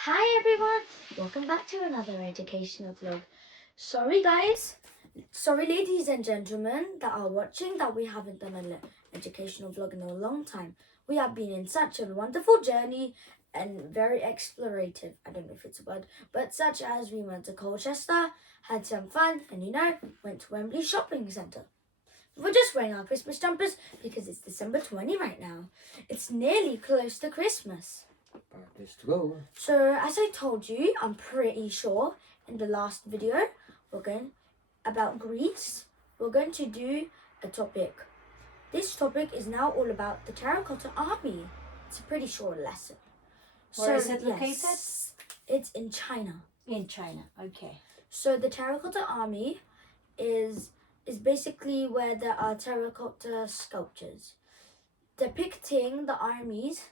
Hi everyone, welcome back to another educational vlog. Sorry guys, sorry ladies and gentlemen that are watching that we haven't done an educational vlog in a long time. We have been in such a wonderful journey and very explorative, I don't know if it's a word, but such as we went to Colchester, had some fun and went to Wembley Shopping Centre. We're just wearing our Christmas jumpers because it's December 20 right now. It's nearly close to Christmas. Let's go. So as I told you, I'm pretty sure in the last video about Greece, we're going to do a topic. This topic is now all about the Terracotta Army. It's a pretty short lesson. Where is it located? Yes, it's in China. In China, okay. So the Terracotta Army is basically where there are terracotta sculptures depicting the armies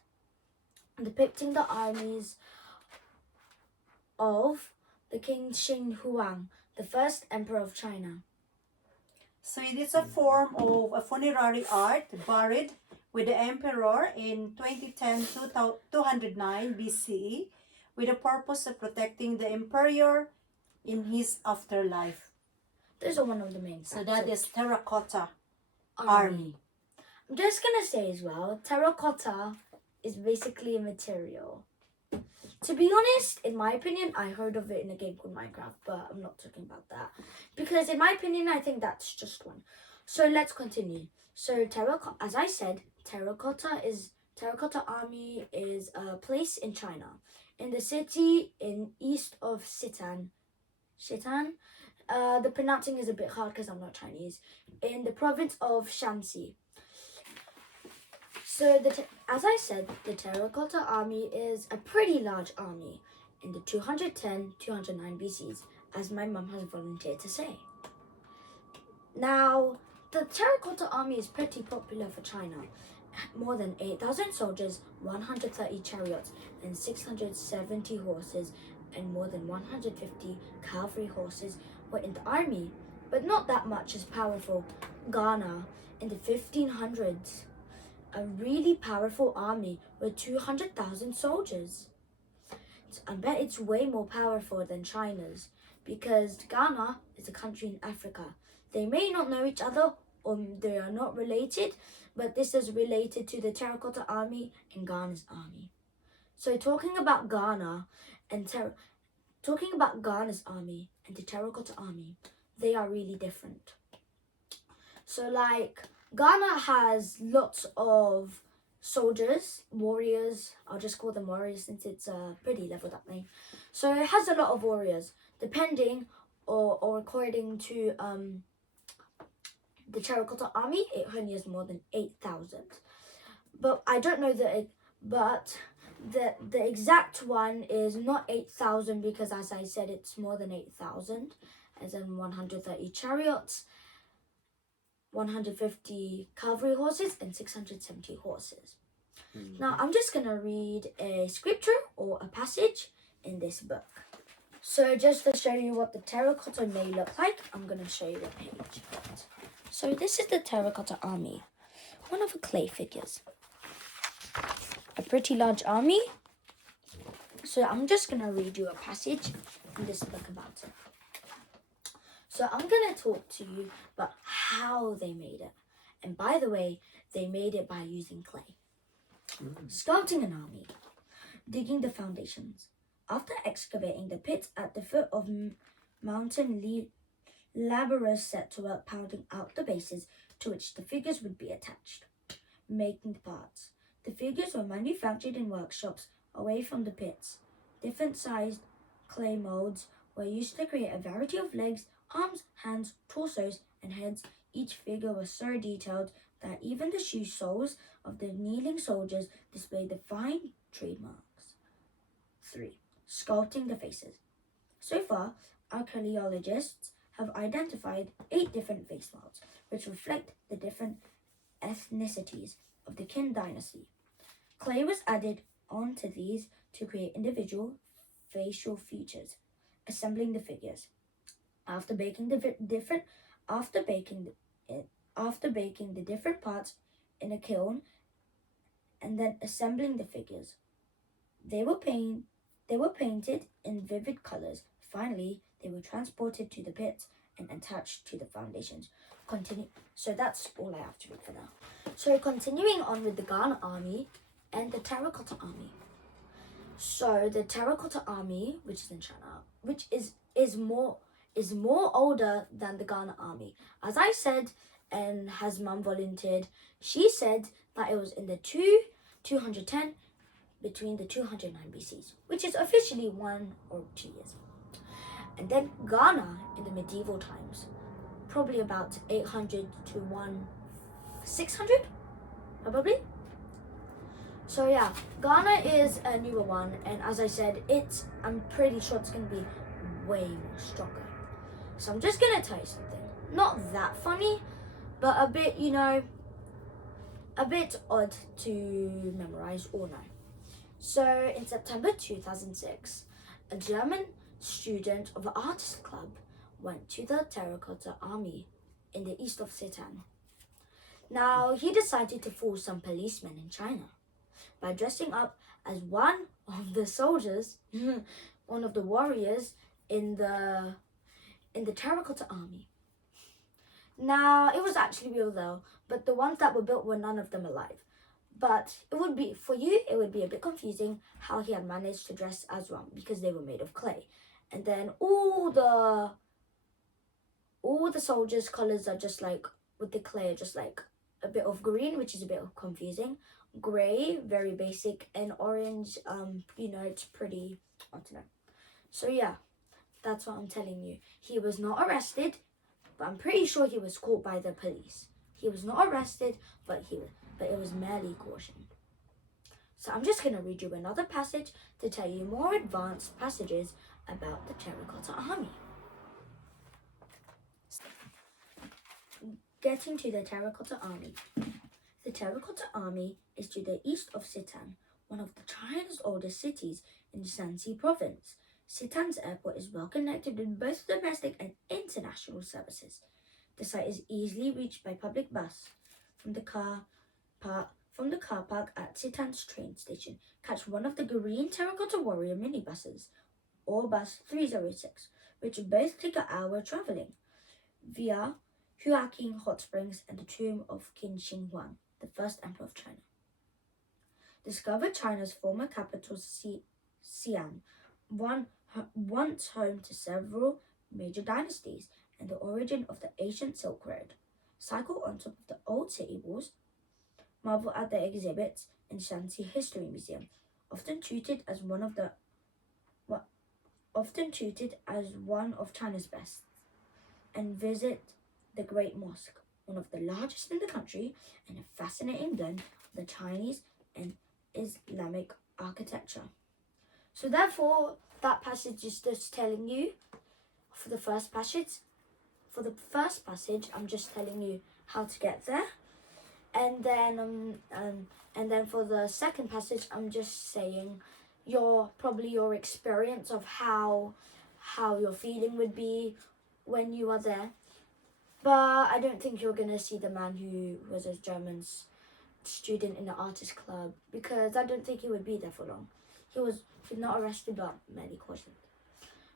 of the King Shi Huang, the first emperor of China. So it is a form of a funerary art buried with the emperor in 209 BCE with the purpose of protecting the emperor in his afterlife. Those are one of the main So that is Terracotta Army. Army. I'm just gonna say as well, terracotta is basically a material. To be honest, in my opinion, I heard of it in a game called Minecraft, but I'm not talking about that. Because in my opinion, I think that's just one. So let's continue. So as I said, Terracotta Army is a place in China, in the city in east of Xi'an. The pronouncing is a bit hard because I'm not Chinese. In the province of Shaanxi. So, as I said, the Terracotta Army is a pretty large army in the 210-209 BCs, as my mum has volunteered to say. Now, the Terracotta Army is pretty popular for China. More than 8,000 soldiers, 130 chariots, and 670 horses, and more than 150 cavalry horses were in the army. But not that much is powerful. Ghana, in the 1500s, a really powerful army with 200,000 soldiers. I bet it's way more powerful than China's because Ghana is a country in Africa. They may not know each other or they are not related, but this is related to the Terracotta Army and Ghana's army. So talking about Ghana's army and the Terracotta Army, they are really different. So Ghana has lots of soldiers, warriors. I'll just call them warriors since it's a pretty leveled up name. So it has a lot of warriors, depending or according to the Terracotta Army, it only has more than 8,000. But I don't know the exact one is not 8,000 because, as I said, it's more than 8,000, as in 130 chariots, 150 cavalry horses, and 670 horses. Now, I'm just going to read a scripture or a passage in this book. So just to show you what the terracotta may look like, I'm going to show you a page. So this is the Terracotta Army, one of the clay figures. A pretty large army. So I'm just going to read you a passage in this book about it. So I'm going to talk to you about how they made it. And by the way, they made it by using clay. Sculpting an army. Digging the foundations. After excavating the pits at the foot of mountain, laborers set to work pounding out the bases to which the figures would be attached. Making the parts. The figures were manufactured in workshops away from the pits. Different sized clay molds were used to create a variety of legs, arms, hands, torsos, and heads. Each figure was so detailed that even the shoe soles of the kneeling soldiers displayed the fine trademarks. 3. Sculpting the faces. So far, archaeologists have identified 8 different face molds, which reflect the different ethnicities of the Qin dynasty. Clay was added onto these to create individual facial features, assembling the figures. After baking the different parts in a kiln and then assembling the figures, they were They were painted in vivid colors. Finally, they were transported to the pits and attached to the foundations. So that's all I have to read for now. So continuing on with the Ghana Army and the Terracotta Army. So the Terracotta Army, which is in China, which is more older than the Ghana Army. As I said, and has Mum volunteered, she said that it was in the 210 between the 209 BCs, which is officially 1 or 2 years. And then Ghana in the medieval times, probably about 800 to 600, probably. So yeah, Ghana is a newer one, and as I said, I'm pretty sure it's gonna be way more stronger. So I'm just gonna tell you something. Not that funny, but a bit, a bit odd to memorize or know. So in September 2006, a German student of the artist club went to the Terracotta Army in the east of Xi'an. Now, he decided to fool some policemen in China by dressing up as one of the soldiers, one of the warriors in the Terracotta Army. Now, it was actually real though, but the ones that were built were none of them alive. But it would be a bit confusing how he had managed to dress as one, because they were made of clay. And then all the soldiers' colors are just like, with the clay, are just like a bit of green, which is a bit confusing. Grey, very basic, and orange, it's pretty, I don't know. So yeah, that's what I'm telling you. He was not arrested, but I'm pretty sure he was caught by the police. He was not arrested, but it was merely cautioned. So I'm just going to read you another passage to tell you more advanced passages about the Terracotta Army. Getting to the Terracotta Army. The Terracotta Army is to the east of Xi'an, one of China's oldest cities in Shaanxi province. Xi'an's airport is well connected with both domestic and international services. The site is easily reached by public bus. From the car park at Xi'an's train station, catch one of the green Terracotta Warrior minibuses, or bus 306, which both take an hour traveling, via Huaqing Hot Springs and the tomb of Qin Shi Huang, the first emperor of China. Discover China's former capital, Xi'an, once home to several major dynasties and the origin of the ancient Silk Road. Cycle on top of the old city walls, marvel at the exhibits in Shaanxi History Museum, often touted as one of China's best, and visit the Great Mosque, one of the largest in the country, and a fascinating blend of the Chinese and Islamic architecture. So therefore, that passage is just telling you, for the first passage, I'm just telling you how to get there, and then for the second passage, I'm just saying your experience of how your feeling would be when you are there. But I don't think you're gonna see the man who was a German student in the artist club, because I don't think he would be there for long. He's not arrested, but merely cautioned.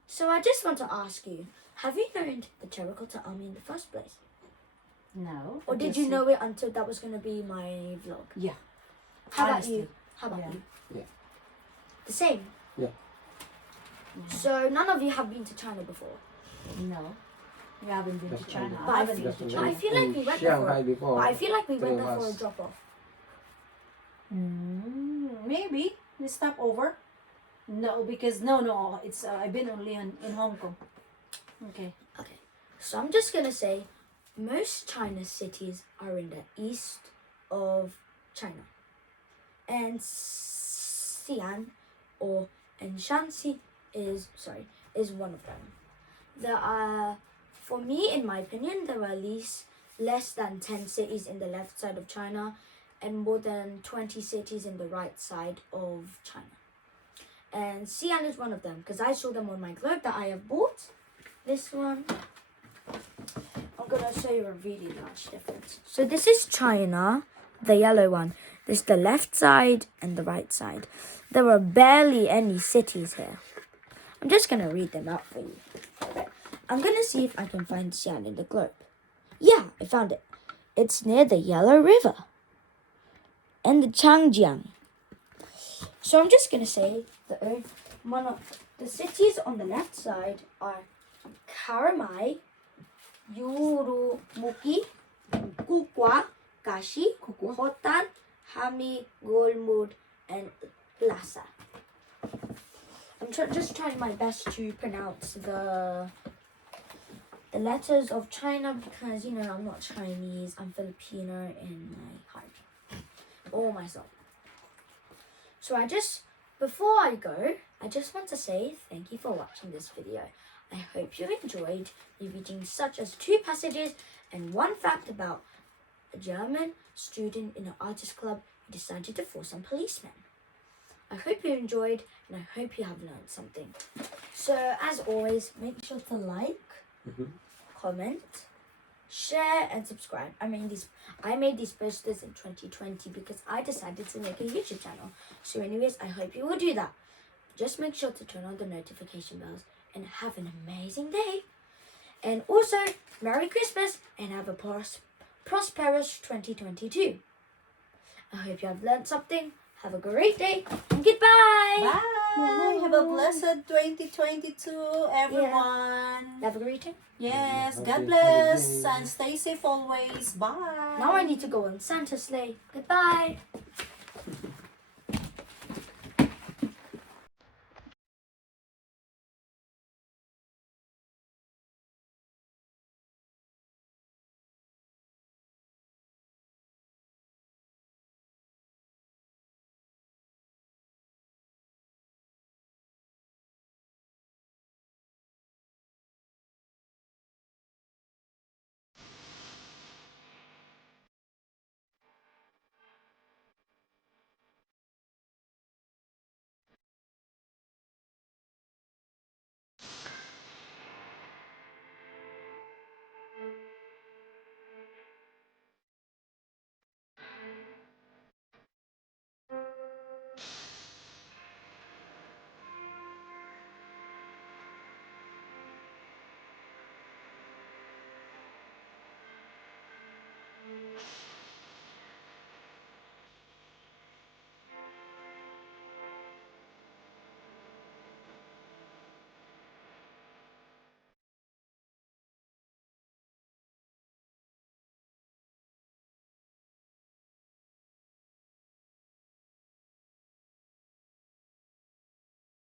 So I just want to ask you, have you known the Terracotta Army in the first place? No. Or did you know it until that was going to be my vlog? Yeah. How Honestly. about you? Yeah. The same? Yeah. So none of you have been to China before? No. We haven't been to Just China. But I haven't been to China. I feel like we went there Shanghai before. But I feel like we went 3 there for a months. drop-off. Maybe we stop over. No, because no. It's I've been only in Hong Kong. Okay. So I'm just going to say, most China's cities are in the east of China. And Xi'an and Shaanxi is one of them. There are, for me, in my opinion, there are at least less than 10 cities in the left side of China and more than 20 cities in the right side of China. And Xi'an is one of them, because I saw them on my globe that I have bought. This one. I'm going to show you a really large difference. So this is China, the yellow one. There's the left side and the right side. There are barely any cities here. I'm just going to read them out for you. I'm going to see if I can find Xi'an in the globe. Yeah, I found it. It's near the Yellow River and the Changjiang. So I'm just going to say the cities on the left side are Karamai, Yurumuki, Kukwa, Kashi, Hotan, Hami, Golmud, and Lhasa. I'm just trying my best to pronounce the letters of China because, you know, I'm not Chinese. I'm Filipino in my heart or my soul. So before I go, I just want to say thank you for watching this video. I hope you enjoyed me reading such as 2 passages and 1 fact about a German student in an artist club who decided to force some policemen. I hope you enjoyed and I hope you have learned something. So as always, make sure to like, comment, share and subscribe. I made these posters in 2020 because I decided to make a YouTube channel. So anyways, I hope you will do that. Just make sure to turn on the notification bells and have an amazing day. And also, Merry Christmas and have a prosperous 2022. I hope you have learned something. Have a great day and goodbye. Bye. Have a blessed 2022, everyone. Have a great day. Yes, God bless and stay safe always. Bye. Now I need to go on Santa's sleigh. Goodbye.